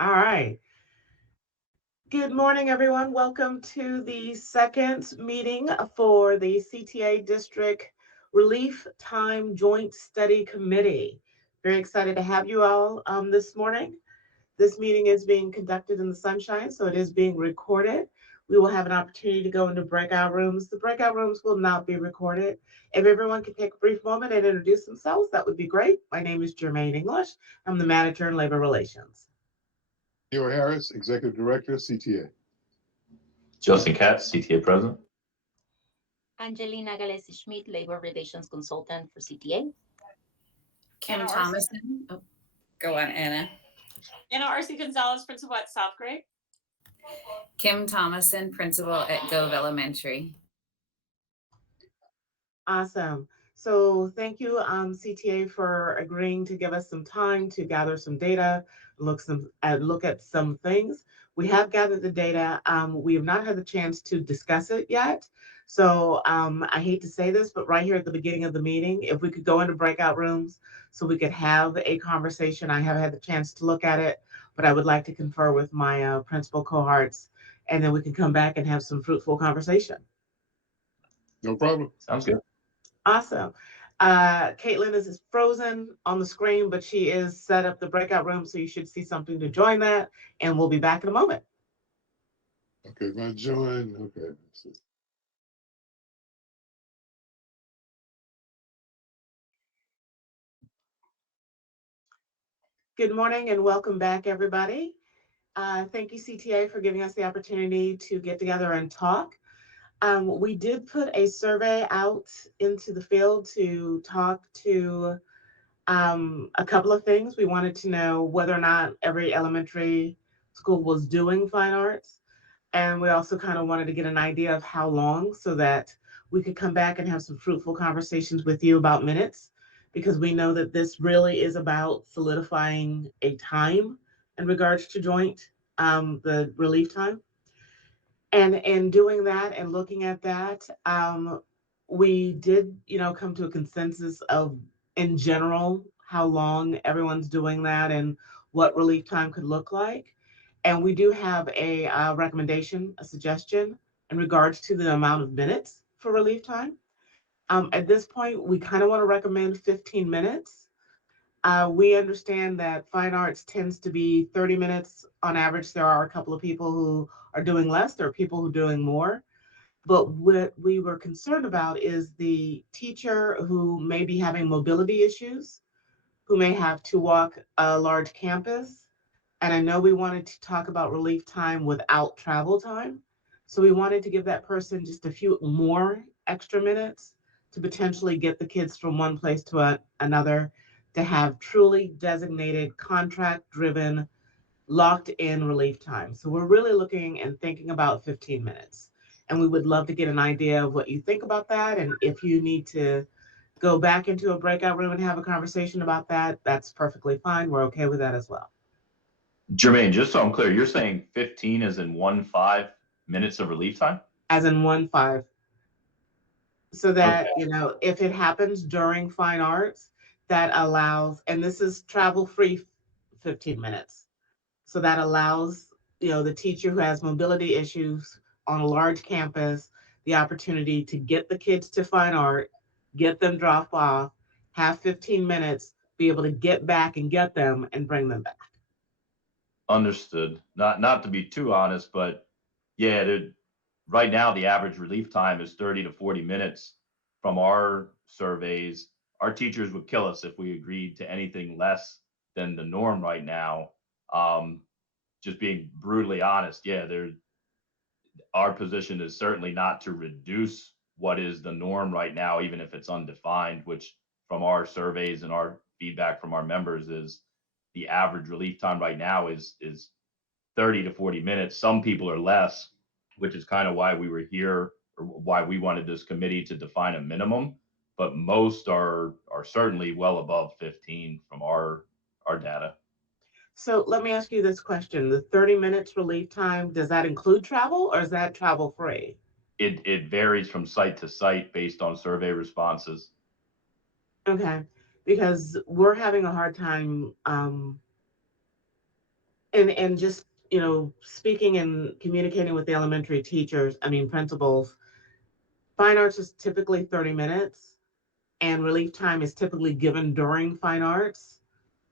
All right. Good morning, everyone. Welcome to the second meeting for the CTA District Relief Time Joint Study Committee. Very excited to have you all this morning. This meeting is being conducted in the sunshine, so it is being recorded. We will have an opportunity to go into breakout rooms. The breakout rooms will not be recorded. If everyone could take a brief moment and introduce themselves, that would be great. My name is Jermaine English. I'm the manager in labor relations. Neil Harris, Executive Director, CTA. Justin Katz, CTA President. Angelina Galesi Schmidt, Labor Relations Consultant for CTA. Kim Anna Thomason. Oh, go on, Anna. Anna R.C. Gonzalez, Principal at South Grade. Kim Thomason, Principal at Gove Elementary. Awesome. So thank you, CTA, for agreeing to give us some time to gather some data, look at some things. We have gathered the data. We have not had the chance to discuss it yet. So I hate to say this, but right here at the beginning of the meeting, if we could go into breakout rooms so we could have a conversation. I haven't had the chance to look at it, but I would like to confer with my principal cohorts, and then we can come back and have some fruitful conversation. No problem. Sounds good. Awesome. Caitlin is frozen on the screen, but she is set up the breakout room, so you should see something to join that, and we'll be back in a moment. Okay, if I join, okay. Let's see. Good morning and welcome back, everybody. Thank you, CTA, for giving us the opportunity to get together and talk. We did put a survey out into the field to talk to a couple of things. We wanted to know whether or not every elementary school was doing fine arts. And we also kind of wanted to get an idea of how long so that we could come back and have some fruitful conversations with you about minutes, because we know that this really is about solidifying a time in regards to joint, the relief time. And in doing that and looking at that, we did, come to a consensus of, in general, how long everyone's doing that and what relief time could look like. And we do have a recommendation, a suggestion in regards to the amount of minutes for relief time. At this point, we kind of want to recommend 15 minutes. We understand that fine arts tends to be 30 minutes on average. There are a couple of people who are doing less, there are people who are doing more. But what we were concerned about is the teacher who may be having mobility issues, who may have to walk a large campus. And I know we wanted to talk about relief time without travel time. So we wanted to give that person just a few more extra minutes to potentially get the kids from one place to another, to have truly designated, contract driven, locked in relief time. So we're really looking and thinking about 15 minutes. And we would love to get an idea of what you think about that. And if you need to go back into a breakout room and have a conversation about that, that's perfectly fine. We're okay with that as well. Jermaine, just so I'm clear, you're saying 15 as in 15 minutes of relief time? As in 1-5. So that, Okay. if it happens during fine arts, that allows, and this is travel free 15 minutes. So that allows, the teacher who has mobility issues on a large campus, the opportunity to get the kids to fine art, get them dropped off, have 15 minutes, be able to get back and get them and bring them back. Understood. Not to be too honest, but yeah, right now the average relief time is 30 to 40 minutes. From our surveys, our teachers would kill us if we agreed to anything less than the norm right now. Um, just being brutally honest, yeah, our position is certainly not to reduce what is the norm right now, even if it's undefined, which from our surveys and our feedback from our members is the average relief time right now is 30 to 40 minutes. Some people are less, which is kind of why we were here, or why we wanted this committee to define a minimum. But most are certainly well above 15 from our data. So let me ask you this question. The 30 minutes relief time, does that include travel or is that travel free? It varies from site to site based on survey responses. Okay, because we're having a hard time And just, speaking and communicating with the elementary teachers, I mean, principals, fine arts is typically 30 minutes and relief time is typically given during fine arts.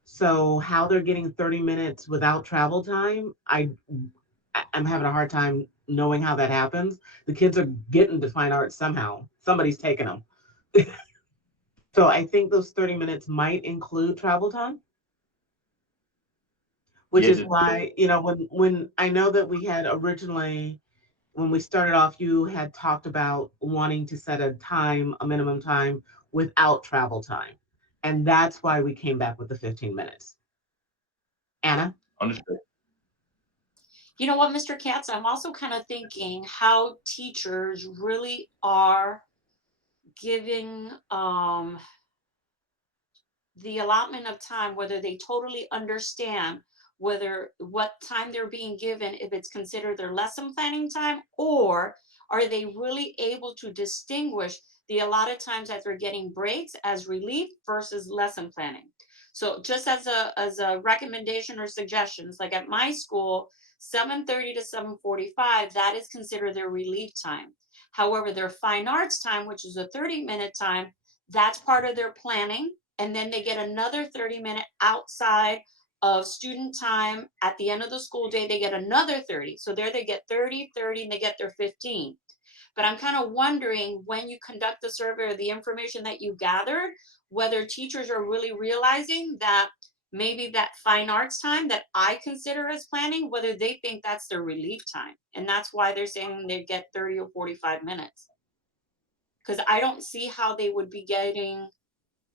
So how they're getting 30 minutes without travel time, I'm having a hard time knowing how that happens. The kids are getting to fine arts somehow. Somebody's taking them. So I think those 30 minutes might include travel time, which Yeah, is why, when I know that we had originally, when we started off, you had talked about wanting to set a minimum time without travel time. And that's why we came back with the 15 minutes. Anna? understood. You know what, Mr. Katz, I'm also kind of thinking how teachers really are giving the allotment of time, whether they totally understand whether what time they're being given, if it's considered their lesson planning time, or are they really able to distinguish the allotted times that they're getting breaks as relief versus lesson planning. So just as a recommendation or suggestions, like at my school, 7:30 to 7:45, that is considered their relief time. However, their fine arts time, which is a 30-minute time, that's part of their planning, and then they get another 30-minute outside of student time. At the end of the school day, they get another 30. So there they get 30, 30, and they get their 15. But I'm kind of wondering, when you conduct the survey or the information that you gathered, whether teachers are really realizing that maybe that fine arts time that I consider as planning, whether they think that's their relief time. And that's why they're saying they get 30 or 45 minutes. Because I don't see how they would be getting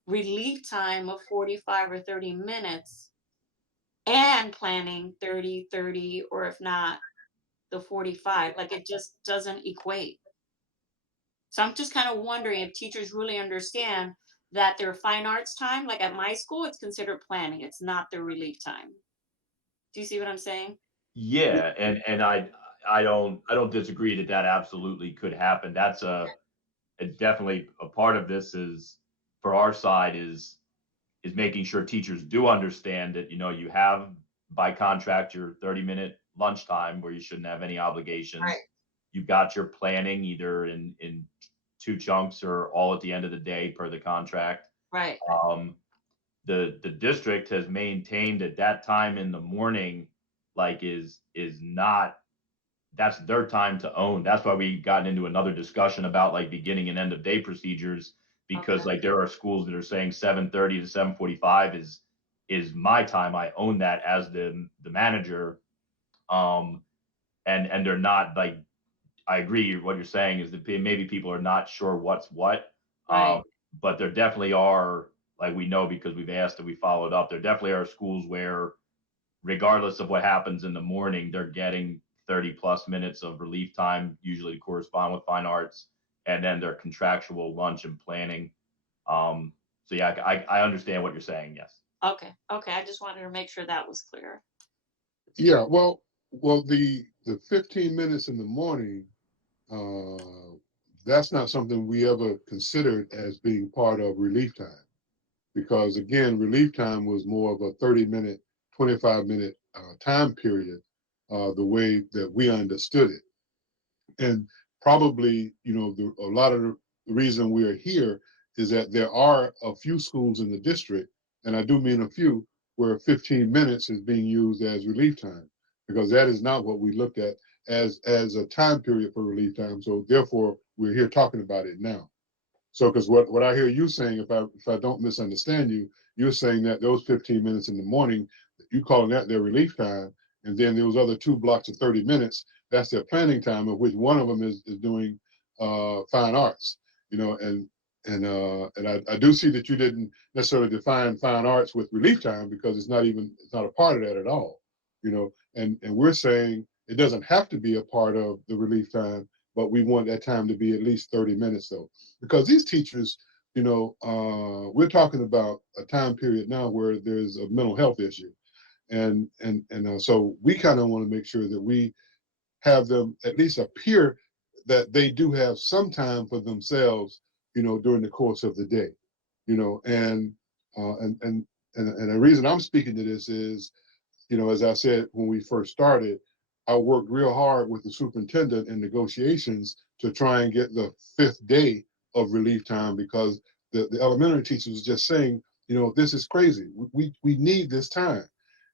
relief time of 45 or 30 minutes and planning 30, 30, or if not the 45. Like, it just doesn't equate. So I'm just kind of wondering if teachers really understand that their fine arts time, like at my school, it's considered planning. It's not their relief time. Do you see what I'm saying? Yeah, and I don't disagree that that absolutely could happen. That's definitely a part of this is for our side is making sure teachers do understand that you have by contract your 30-minute lunchtime where you shouldn't have any obligations. Right. You've got your planning either in two chunks or all at the end of the day per the contract. Right. Um, the district has maintained at that time in the morning like is not that's their time to own. That's why we gotten into another discussion about like beginning and end of day procedures because Okay. like there are schools that are saying 7:30 to 7:45 is my time. I own that as the manager. Um and they're not like I agree what you're saying is that maybe people are not sure what's what. Right. Um but there definitely are like we know because we've asked and we followed up. There definitely are schools where regardless of what happens in the morning, they're getting 30 plus minutes of relief time, usually to correspond with fine arts, and then their contractual lunch and planning. So yeah, I understand what you're saying. Yes. Okay. Okay. I just wanted to make sure that was clear. Yeah, well, the 15 minutes in the morning, uh, that's not something we ever considered as being part of relief time. Because again, relief time was more of a 30-minute, 25-minute time period, the way that we understood it. And probably, a lot of the reason we are here is that there are a few schools in the district, and I do mean a few, where 15 minutes is being used as relief time, because that is not what we looked at as a time period for relief time. So therefore, we're here talking about it now. So, because what I hear you saying, if I don't misunderstand you, you're saying that those 15 minutes in the morning, you calling that their relief time, and then those other two blocks of 30 minutes, that's their planning time, of which one of them is doing fine arts, and I do see that you didn't necessarily define fine arts with relief time because it's not a part of that at all, and we're saying it doesn't have to be a part of the relief time, but we want that time to be at least 30 minutes though, because these teachers, we're talking about a time period now where there's a mental health issue, and so we kind of want to make sure that we have them at least appear that they do have some time for themselves, during the course of the day, and the reason I'm speaking to this is as I said when we first started, I worked real hard with the superintendent in negotiations to try and get the 5th day of relief time, because the elementary teachers was just saying, this is crazy. We need this time.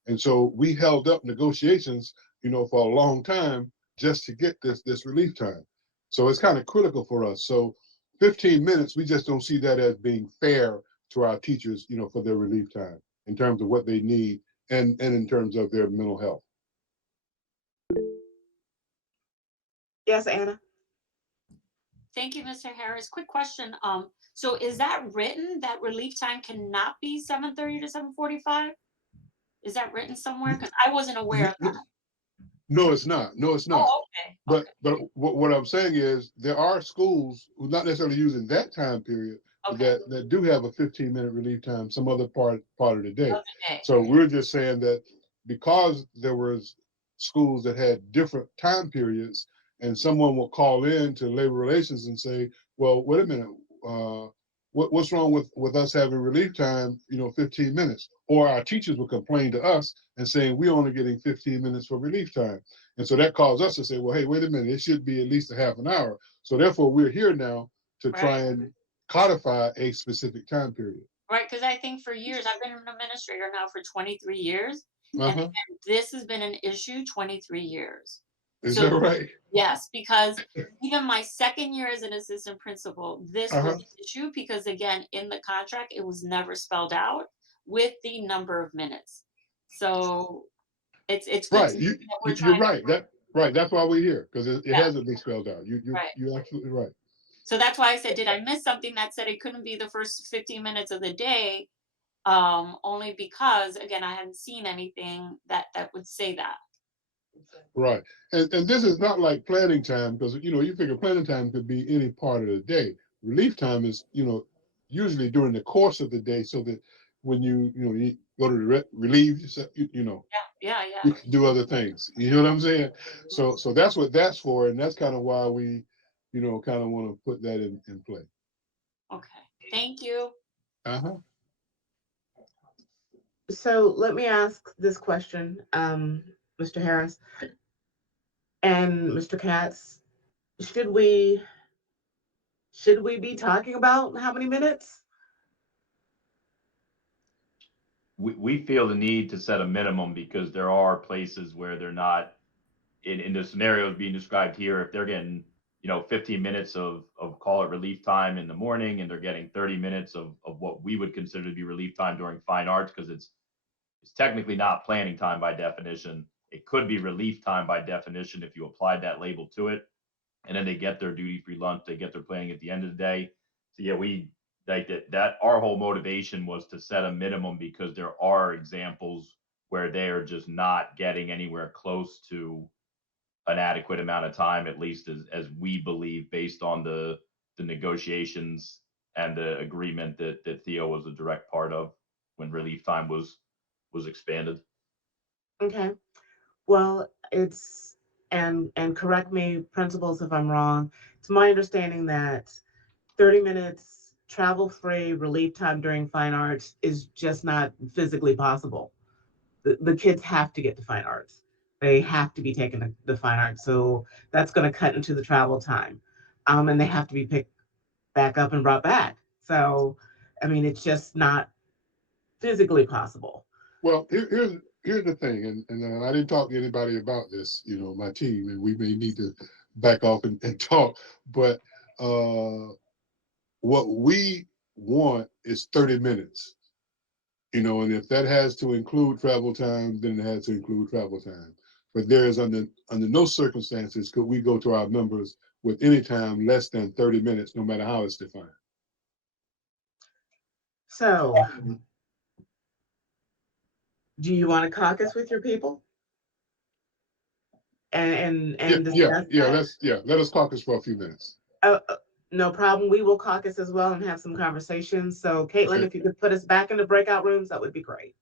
And so we held up negotiations, for a long time just to get this relief time. So it's kind of critical for us. So 15 minutes, we just don't see that as being fair to our teachers, for their relief time in terms of what they need and in terms of their mental health. Yes, Anna. Thank you, Mr. Harris. Quick question. So is that written that relief time cannot be 7:30 to 7:45? Is that written somewhere? Because I wasn't aware of that. No, it's not. No, it's not. Oh, okay. But what I'm saying is there are schools who not necessarily using that time period, but Okay. that do have a 15-minute relief time some other part of the day. Okay. So we're just saying that because there was schools that had different time periods, and someone will call in to labor relations and say, well, wait a minute, what's wrong with us having relief time, 15 minutes? Or our teachers will complain to us and saying, we're only getting 15 minutes for relief time. And so that caused us to say, well, hey, wait a minute, it should be at least a half an hour. So therefore, we're here now to try and codify a specific time period. Right, because I think for years, I've been an administrator now for 23 years, and Uh-huh. this has been an issue 23 years. Is So that right? yes, because even my 2nd year as an assistant principal, this was Uh-huh. an issue because again, in the contract, it was never spelled out with the number of minutes. So it's good to Right. see that we're You're trying to, right. That's why we're here, because it yeah, hasn't been spelled out. right. You're absolutely right. So that's why I said, did I miss something that said it couldn't be the first 15 minutes of the day? Only because again, I hadn't seen anything that would say that. Right. And this is not like planning time, because you figure planning time could be any part of the day. Relief time is, usually during the course of the day, so that when you go to relieve yourself, Yeah, you can do other things. You know what I'm saying? So that's what that's for, and that's kind of why we, kind of want to put that in play. okay. Thank you. Uh-huh. So let me ask this question, Mr. Harris and Mr. Katz. Should we be talking about how many minutes? We feel the need to set a minimum because there are places where they're not in the scenarios being described here. If they're getting 15 minutes of call it relief time in the morning, and they're getting 30 minutes of what we would consider to be relief time during fine arts, because it's technically not planning time by definition. It could be relief time by definition if you applied that label to it. And then they get their duty-free lunch, they get their planning at the end of the day. So yeah, we like that our whole motivation was to set a minimum, because there are examples where they are just not getting anywhere close to an adequate amount of time, at least as we believe, based on the negotiations and the agreement that Theo was a direct part of when relief time was expanded. Okay. Well, and correct me, principals, if I'm wrong. It's my understanding that 30 minutes travel-free relief time during fine arts is just not physically possible. The kids have to get to fine arts. They have to be taken to the fine arts. So that's going to cut into the travel time. And they have to be picked back up and brought back. So, I mean, it's just not physically possible. Well, here's the thing, and I didn't talk to anybody about this, my team, and we may need to back off and talk. But what we want is 30 minutes, and if that has to include travel time, then it has to include travel time. But there is under no circumstances could we go to our members with any time less than 30 minutes, no matter how it's defined. So, do you want to caucus with your people and discuss that? Let us caucus for a few minutes. No problem. We will caucus as well and have some conversations. So, Caitlin, Okay. if you could put us back in the breakout rooms, that would be great.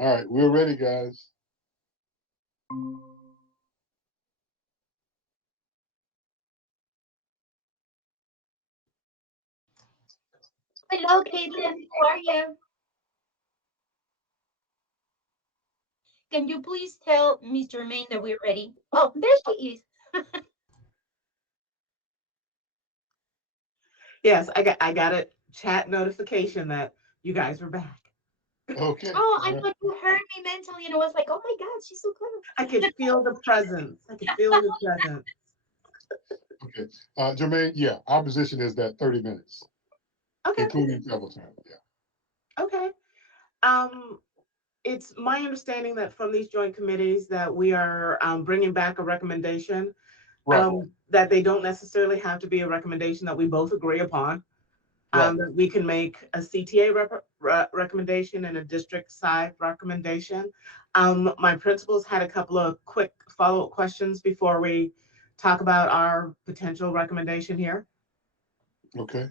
All right, we're ready, guys. Hello, Caitlin. How are you? Can you please tell Mr. Main that we're ready? Oh, there she is. Yes, I got a chat notification that you guys were back. Okay. Oh, All I right. thought you heard me mentally, and I was like, oh my God, she's so clever. I could feel the presence. I could feel your presence. Okay. Jermaine, yeah, our position is that 30 minutes, Okay. including travel time. Yeah. Okay. Um, it's my understanding that from these joint committees that we are bringing back a recommendation, Right. that they don't necessarily have to be a recommendation that we both agree upon. Right. That we can make a CTA recommendation and a district side recommendation. My principals had a couple of quick follow-up questions before we talk about our potential recommendation here. Okay.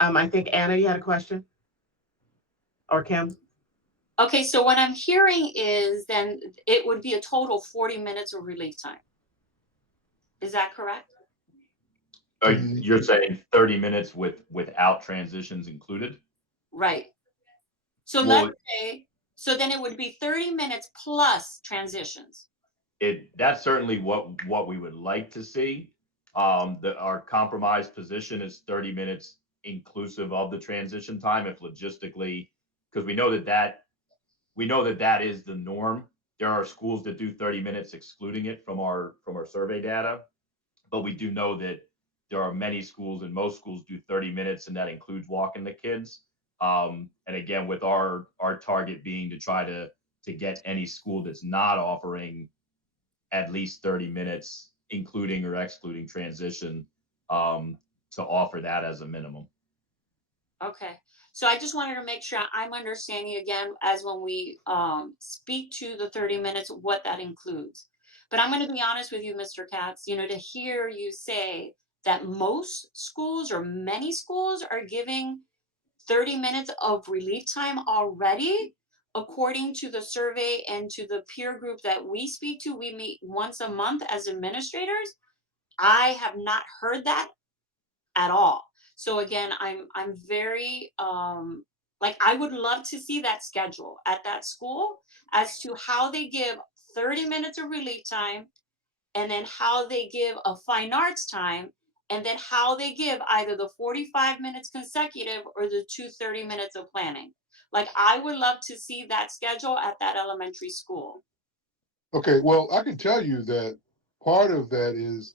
I think Anna, you had a question? Or Kim? Okay, so what I'm hearing is then it would be a total 40 minutes of relief time. Is that correct? You're saying 30 minutes without transitions included? Right. So Well, let's say, so then it would be 30 minutes plus transitions. that's certainly what we would like to see. Our compromise position is 30 minutes inclusive of the transition time, if logistically, because we know that that is the norm. There are schools that do 30 minutes excluding it from our survey data, but we do know that there are many schools and most schools do 30 minutes, and that includes walking the kids. And again, with our target being to try to get any school that's not offering at least 30 minutes, including or excluding transition, to offer that as a minimum. Okay. So I just wanted to make sure I'm understanding again as when we speak to the 30 minutes, what that includes. But I'm going to be honest with you, Mr. Katz, you know, to hear you say that most schools or many schools are giving 30 minutes of relief time already, according to the survey and to the peer group that we speak to. We meet once a month as administrators. I have not heard that at all. So again, I'm very like I would love to see that schedule at that school as to how they give 30 minutes of relief time, and then how they give a fine arts time, and then how they give either the 45 minutes consecutive or the 2 minutes of planning. Like I would love to see that schedule at that elementary school. Okay. Well, I can tell you that part of that is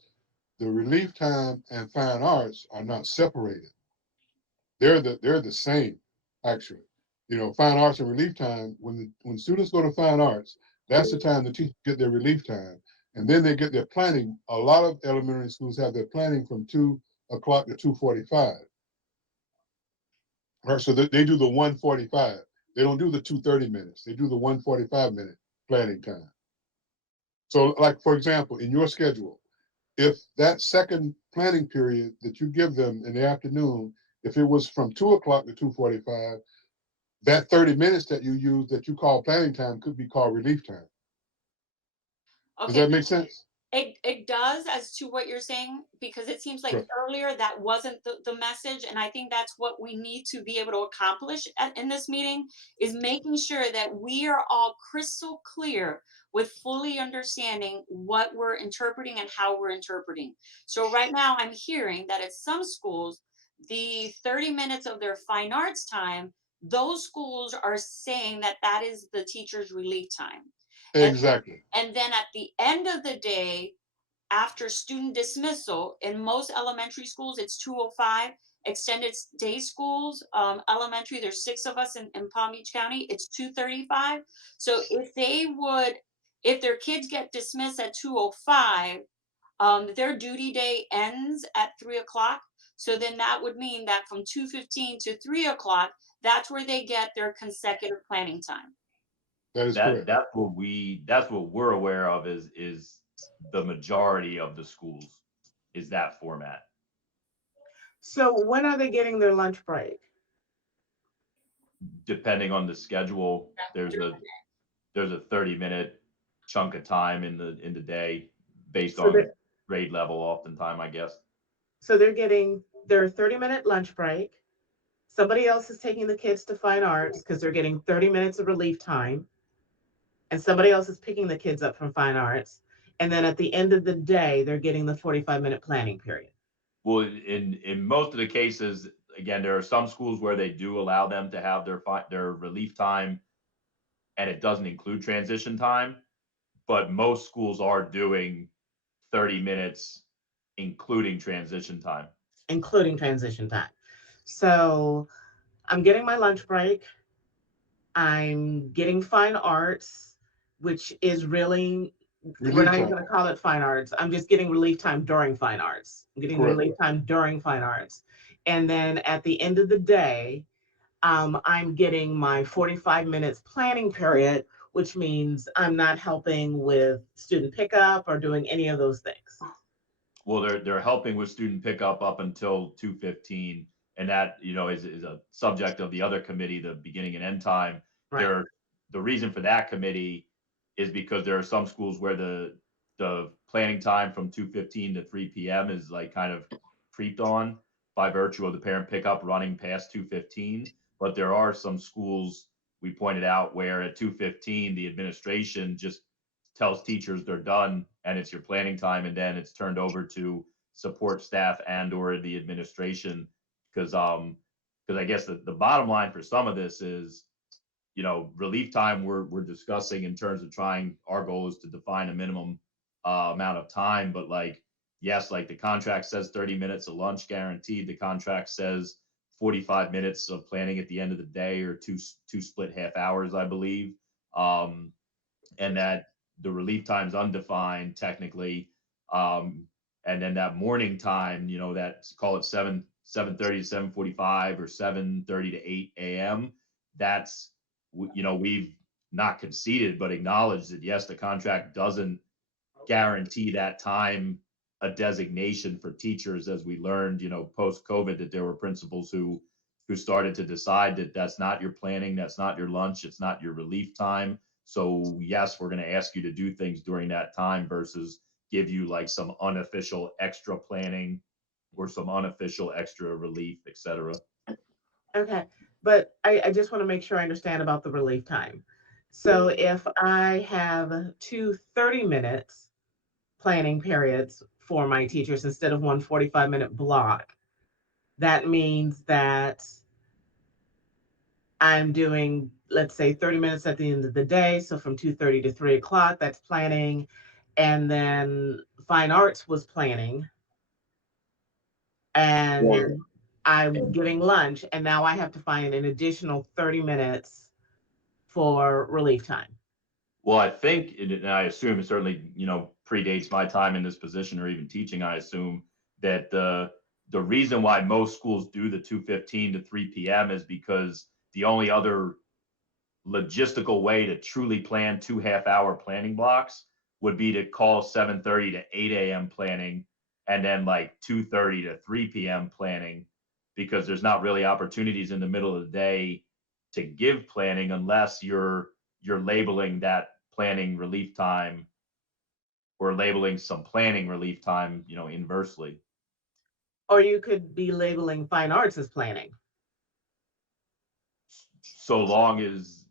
the relief time and fine arts are not separated. They're the same, actually. You know, fine arts and relief time, when students go to fine arts, that's the time the teachers get their relief time. And then they get their planning. A lot of elementary schools have their planning from 2 o'clock to 2:45. Right, so they do the 1:45. They don't do the 2:30 minutes. They do the 1:45-minute planning time. So, like for example, in your schedule, if that second planning period that you give them in the afternoon, if it was from 2 o'clock to 2:45, that 30 minutes that you use that you call planning time could be called relief time. Does Okay, that make sense? it does as to what you're saying, because it seems like Right. earlier that wasn't the message, and I think that's what we need to be able to accomplish in this meeting, is making sure that we are all crystal clear with fully understanding what we're interpreting and how we're interpreting. So right now I'm hearing that at some schools, the 30 minutes of their fine arts time, those schools are saying that that is the teacher's relief time. And Exactly. and then at the end of the day, after student dismissal, in most elementary schools, it's 2:05. Extended day schools, elementary, there's 6 of us in Palm Beach County, it's 2:35. So if their kids get dismissed at 2:05, their duty day ends at 3 o'clock. So then that would mean that from 2:15 to 3 o'clock, that's where they get their consecutive planning time. That is correct. That's what we're aware of is the majority of the schools is that format. So when are they getting their lunch break? depending on the schedule, there's a 30-minute chunk of time in the day based So on they're, grade level oftentimes, I guess. so they're getting their 30-minute lunch break. Somebody else is taking the kids to fine arts because they're getting 30 minutes of relief time. And somebody else is picking the kids up from fine arts. And then at the end of the day, they're getting the 45-minute planning period. Well, in most of the cases, again, there are some schools where they do allow them to have their relief time, and it doesn't include transition time. But most schools are doing 30 minutes, including transition time. Including transition time. So I'm getting my lunch break. I'm getting fine arts, which is really, we're Relief not even time, going to call it fine arts. I'm just getting relief time during fine arts. I'm getting the correct. relief time during fine arts. And then at the end of the day, I'm getting my 45 minutes planning period, which means I'm not helping with student pickup or doing any of those things. Well, they're helping with student pickup up until 2:15, and that is a subject of the other committee, the beginning and end time. Right. There, the reason for that committee is because there are some schools where the planning time from 2:15 to 3 p.m. is like kind of creeped on by virtue of the parent pickup running past 2:15. But there are some schools we pointed out where at 2:15 the administration just tells teachers they're done and it's your planning time, and then it's turned over to support staff and or the administration. Because I guess the bottom line for some of this is, relief time we're discussing in terms of trying, our goal is to define a minimum amount of time, but like, yes, like the contract says 30 minutes of lunch guaranteed, the contract says 45 minutes of planning at the end of the day, or two split half hours, I believe. And that the relief time's undefined technically. And then that morning time, that's, call it 7:30 to 7:45 or 7:30 to 8 a.m. That's, we've not conceded, but acknowledged that yes, the contract doesn't guarantee that time a designation for teachers, as we learned, post COVID, that there were principals who started to decide that that's not your planning, that's not your lunch, it's not your relief time. So yes, we're going to ask you to do things during that time versus give you like some unofficial extra planning or some unofficial extra relief, etc. Okay. But I just want to make sure I understand about the relief time. So if I have two 30 minutes planning periods for my teachers instead of one 45-minute block, that means that I'm doing, let's say, 30 minutes at the end of the day. So from 2:30 to 3 o'clock, that's planning. And then fine arts was planning. And I'm giving lunch. And now I have to find an additional 30 minutes for relief time. Well, I think, and I assume it certainly, predates my time in this position or even teaching. I assume that the reason why most schools do the 2:15 to 3 p.m. is because the only other logistical way to truly plan 2 half-hour planning blocks would be to call 7:30 to 8 a.m. planning, and then like 2:30 to 3 p.m. planning, because there's not really opportunities in the middle of the day to give planning unless you're labeling that planning relief time or labeling some planning relief time, inversely. Or you could be labeling fine arts as planning. So long as,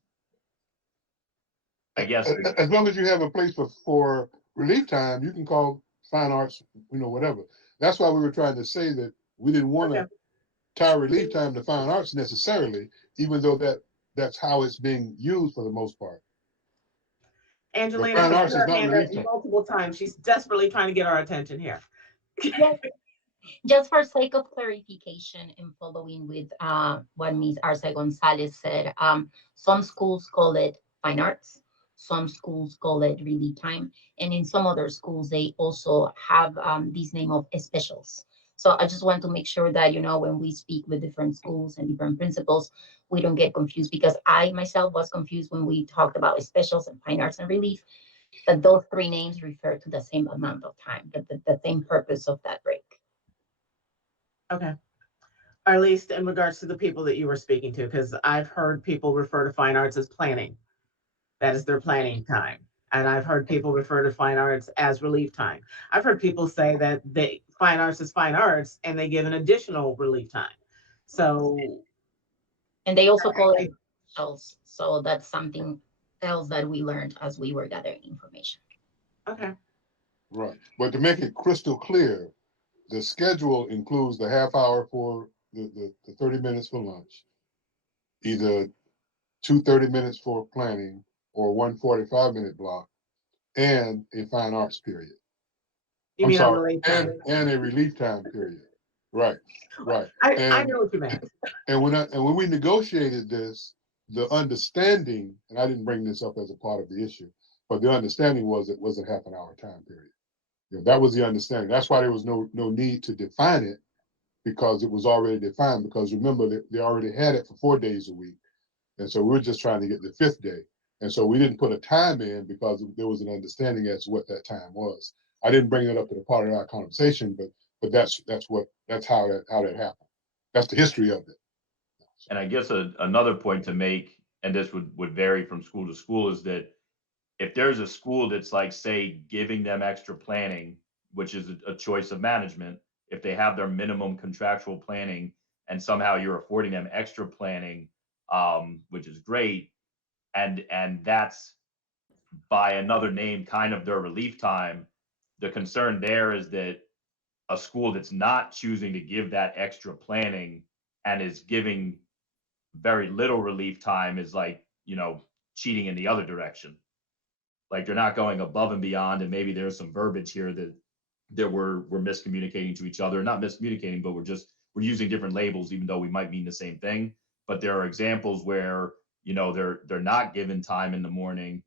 I guess, As long as you have a place for relief time, you can call fine arts, whatever. That's why we were trying to say that we didn't want to Okay. tie relief time to fine arts necessarily, even though that's how it's being used for the most part. But Angelina fine has arts put is her not hand relief up time. multiple times. She's desperately trying to get our attention here. Yes, just for sake of clarification and following with what Ms. Arce Gonzalez said, some schools call it fine arts, some schools call it relief time, and in some other schools, they also have this name of specials. So I just want to make sure that, when we speak with different schools and different principals, we don't get confused, because I myself was confused when we talked about specials and fine arts and relief, that those three names refer to the same amount of time, the same purpose of that break. Okay. or at least in regards to the people that you were speaking to, because I've heard people refer to fine arts as planning. That is their planning time. And I've heard people refer to fine arts as relief time. I've heard people say that fine arts is fine arts and they give an additional relief time. So And they also call I, it shells. So that's something else that we learned as we were gathering information. okay. Right. But to make it crystal clear, the schedule includes the half hour for the 30 minutes for lunch, either 2 30 minutes for planning or one 45-minute block, and a fine arts period. You I'm mean a sorry, relief time? and a relief time period. Right, right. I And know what you meant. when we negotiated this, the understanding, and I didn't bring this up as a part of the issue, but the understanding was it was a half an hour time period. You know, that was the understanding. That's why there was no need to define it, because it was already defined. Because remember that they already had it for 4 days a week, and so we were just trying to get the fifth day. And so we didn't put a time in because there was an understanding as to what that time was. I didn't bring it up to the part of our conversation, but that's how that happened. That's the history of it. And I guess another point to make, and this would vary from school to school, is that if there's a school that's like, say, giving them extra planning, which is a choice of management, if they have their minimum contractual planning and somehow you're affording them extra planning, which is great, and that's by another name kind of their relief time. The concern there is that a school that's not choosing to give that extra planning and is giving very little relief time is like, cheating in the other direction. Like they're not going above and beyond, and maybe there's some verbiage here that we're miscommunicating to each other. Not miscommunicating, but we're using different labels, even though we might mean the same thing. But there are examples where they're not given time in the morning,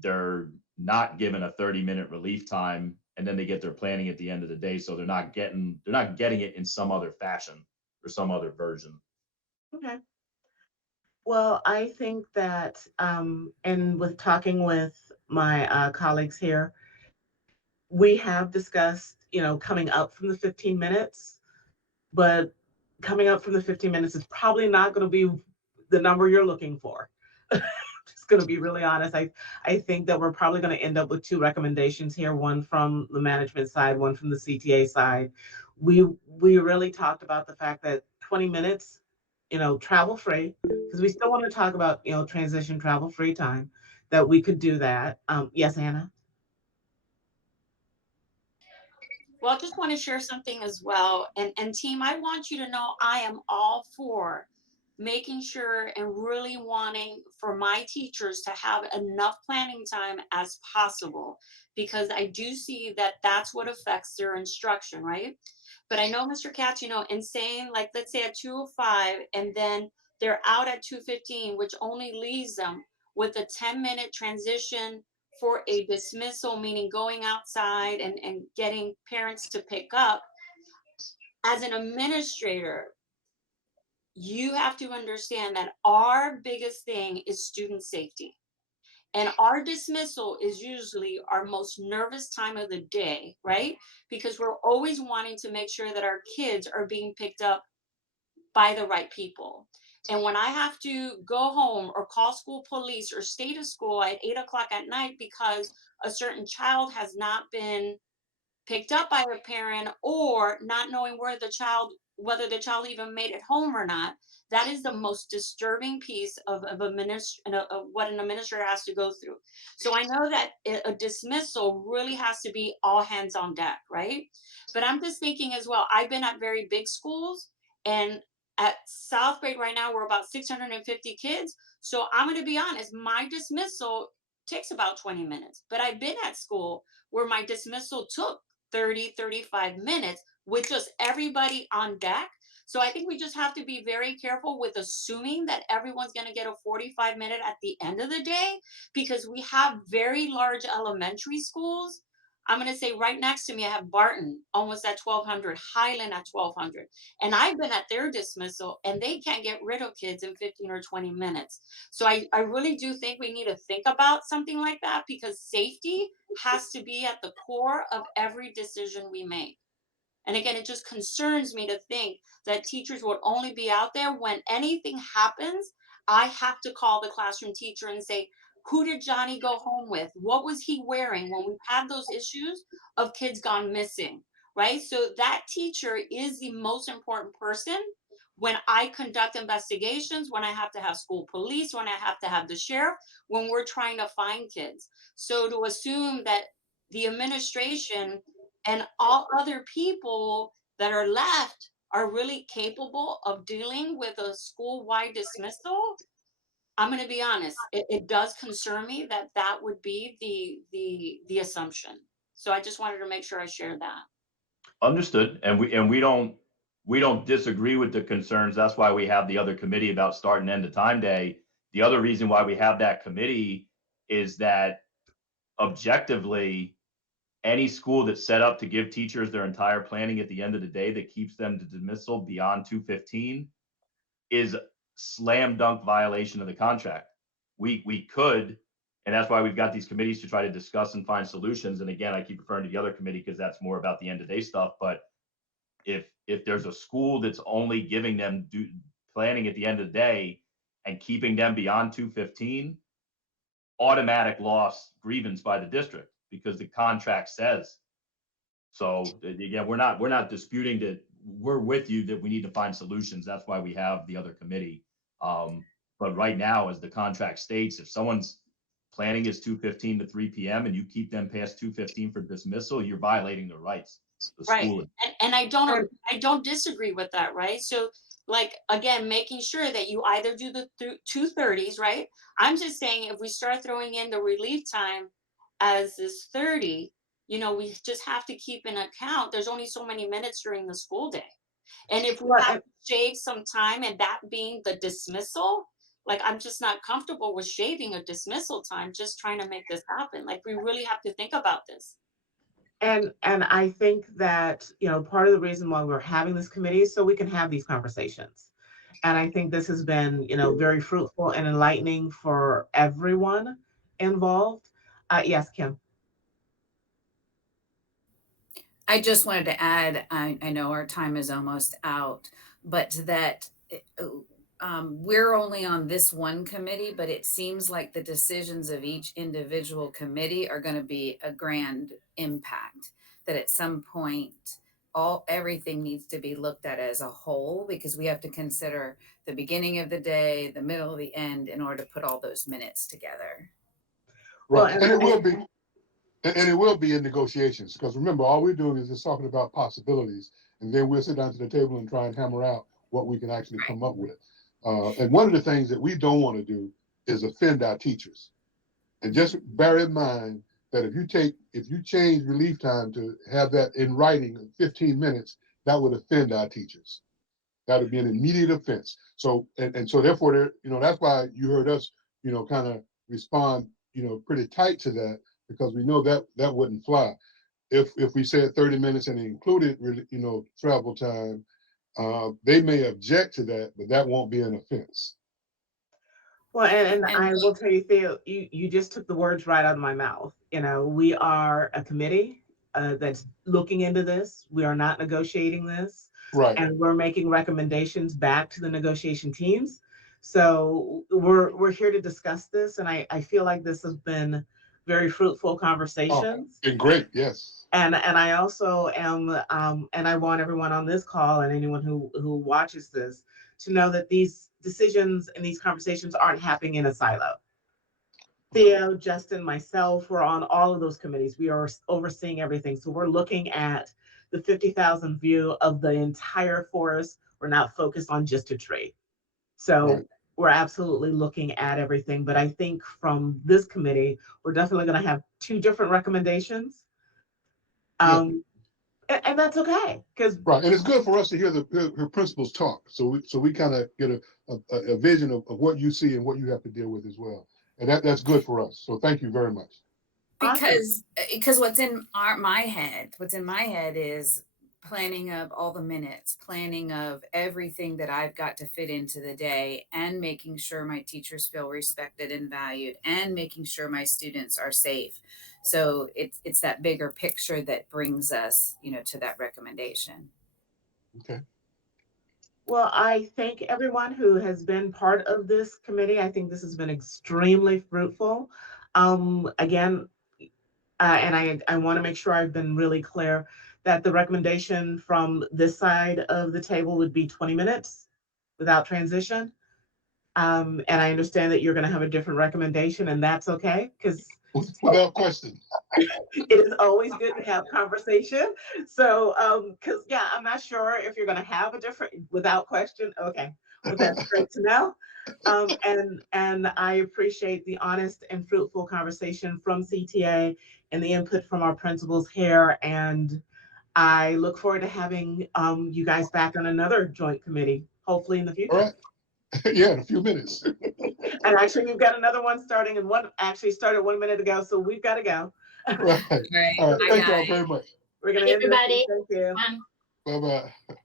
they're not given a 30-minute relief time, and then they get their planning at the end of the day. So they're not getting it in some other fashion or some other version. Okay. Well, I think that, and with talking with my colleagues here, we have discussed, coming up from the 15 minutes, but coming up from the 15 minutes is probably not going to be the number you're looking for. Just going to be really honest. I think that we're probably going to end up with two recommendations here, one from the management side, one from the CTA side. We really talked about the fact that 20 minutes, travel free, because we still want to talk about, transition travel free time, that we could do that. Yes, Anna? Well, I just want to share something as well. And team, I want you to know I am all for making sure and really wanting for my teachers to have enough planning time as possible, because I do see that that's what affects their instruction, right? But I know, Mr. Katz, in saying, like, let's say at 2:05 and then they're out at 2:15, which only leaves them with a 10-minute transition for a dismissal, meaning going outside and getting parents to pick up. As an administrator, you have to understand that our biggest thing is student safety. And our dismissal is usually our most nervous time of the day, right? Because we're always wanting to make sure that our kids are being picked up by the right people. And when I have to go home or call school police or stay to school at 8 o'clock at night because a certain child has not been picked up by a parent, or not knowing whether the child even made it home or not, that is the most disturbing piece of what an administrator has to go through. So I know that a dismissal really has to be all hands on deck, right? But I'm just thinking as well, I've been at very big schools, and at South Grade right now we're about 650 kids. So I'm going to be honest, my dismissal takes about 20 minutes, but I've been at school where my dismissal took 30, 35 minutes with just everybody on deck. So I think we just have to be very careful with assuming that everyone's going to get a 45-minute at the end of the day, because we have very large elementary schools. I'm going to say right next to me, I have Barton almost at 1200, Highland at 1200. And I've been at their dismissal and they can't get rid of kids in 15 or 20 minutes. So I really do think we need to think about something like that, because safety has to be at the core of every decision we make. And again, it just concerns me to think that teachers would only be out there when anything happens. I have to call the classroom teacher and say, who did Johnny go home with? What was he wearing when we've had those issues of kids gone missing, right? So that teacher is the most important person when I conduct investigations, when I have to have school police, when I have to have the sheriff, when we're trying to find kids. So to assume that the administration and all other people that are left are really capable of dealing with a school-wide dismissal, I'm going to be honest, it does concern me that that would be the assumption. So I just wanted to make sure I shared that. Understood. And we don't disagree with the concerns. That's why we have the other committee about start and end of time day. The other reason why we have that committee is that objectively, any school that's set up to give teachers their entire planning at the end of the day that keeps them to dismissal beyond 2:15 is slam dunk violation of the contract. We could, and that's why we've got these committees to try to discuss and find solutions. And again, I keep referring to the other committee because that's more about the end of day stuff. But if there's a school that's only giving them planning at the end of the day and keeping them beyond 2:15, automatic loss grievance by the district because the contract says. So again, we're not disputing that. We're with you that we need to find solutions. That's why we have the other committee. But right now, as the contract states, if someone's planning is 2:15 to 3 p.m. and you keep them past 2:15 for dismissal, you're violating their rights. The Right. school. And I don't disagree with that, right? So like again, making sure that you either do the 2:30s, right? I'm just saying if we start throwing in the relief time as this 30, we just have to keep in account there's only so many minutes during the school day. And if we Well, have to shave some time and that being the dismissal, like I'm just not comfortable with shaving a dismissal time just trying to make this happen. Like we really have to think about this. and I think that, part of the reason why we're having this committee is so we can have these conversations. And I think this has been, very fruitful and enlightening for everyone involved. Yes, Kim. I just wanted to add, I know our time is almost out, but that we're only on this one committee, but it seems like the decisions of each individual committee are going to be a grand impact. That at some point, everything needs to be looked at as a whole because we have to consider the beginning of the day, the middle, the end in order to put all those minutes together. Well, Right, and it will be. And it will be in negotiations, because remember, all we're doing is just talking about possibilities, and then we'll sit down to the table and try and hammer out what we can actually come up with. And one of the things that we don't want to do is offend our teachers. And just bear in mind that if you change relief time to have that in writing, 15 minutes, that would offend our teachers. That would be an immediate offense. So, and so therefore, that's why you heard us, kind of respond, pretty tight to that, because we know that that wouldn't fly. If we said 30 minutes and included, travel time, they may object to that, but that won't be an offense. Well, and And I will tell you, Theo, you just took the words right out of my mouth. We are a committee that's looking into this. We are not negotiating this, Right. and we're making recommendations back to the negotiation teams. So we're here to discuss this, and I feel like this has been very fruitful Oh, conversations. been great. Yes. And I also am, and I want everyone on this call and anyone who watches this to know that these decisions and these conversations aren't happening in a silo. Theo, Justin, myself, we're on all of those committees. We are overseeing everything. So we're looking at the 50,000 view of the entire forest. We're not focused on just a tree. So Right. we're absolutely looking at everything. But I think from this committee, we're definitely going to have two different recommendations. Yeah. And that's okay, because Right. And it's good for us to hear her principals talk. So we kind of get a vision of what you see and what you have to deal with as well. And that's good for us. So thank you very much. awesome. because what's in my head is planning of all the minutes, planning of everything that I've got to fit into the day, and making sure my teachers feel respected and valued, and making sure my students are safe. So it's that bigger picture that brings us, to that recommendation. Okay. Well, I thank everyone who has been part of this committee. I think this has been extremely fruitful. Again, and I want to make sure I've been really clear that the recommendation from this side of the table would be 20 minutes without transition. And I understand that you're going to have a different recommendation, and that's okay, because Without question. it is always good to have conversation. So, because yeah, I'm not sure if you're going to have a different, without question. Okay, well, that's great to know. And I appreciate the honest and fruitful conversation from CTA and the input from our principals here. And I look forward to having you guys back on another joint committee, hopefully in the All future. right. Yeah, in a few minutes. And actually, we've got another one starting, and one actually started 1 minute ago, so we've got to go. Right. Right. All right. Bye, Thank y'all guys. very much. We're going to end this. Everybody. Thank you. Bye bye.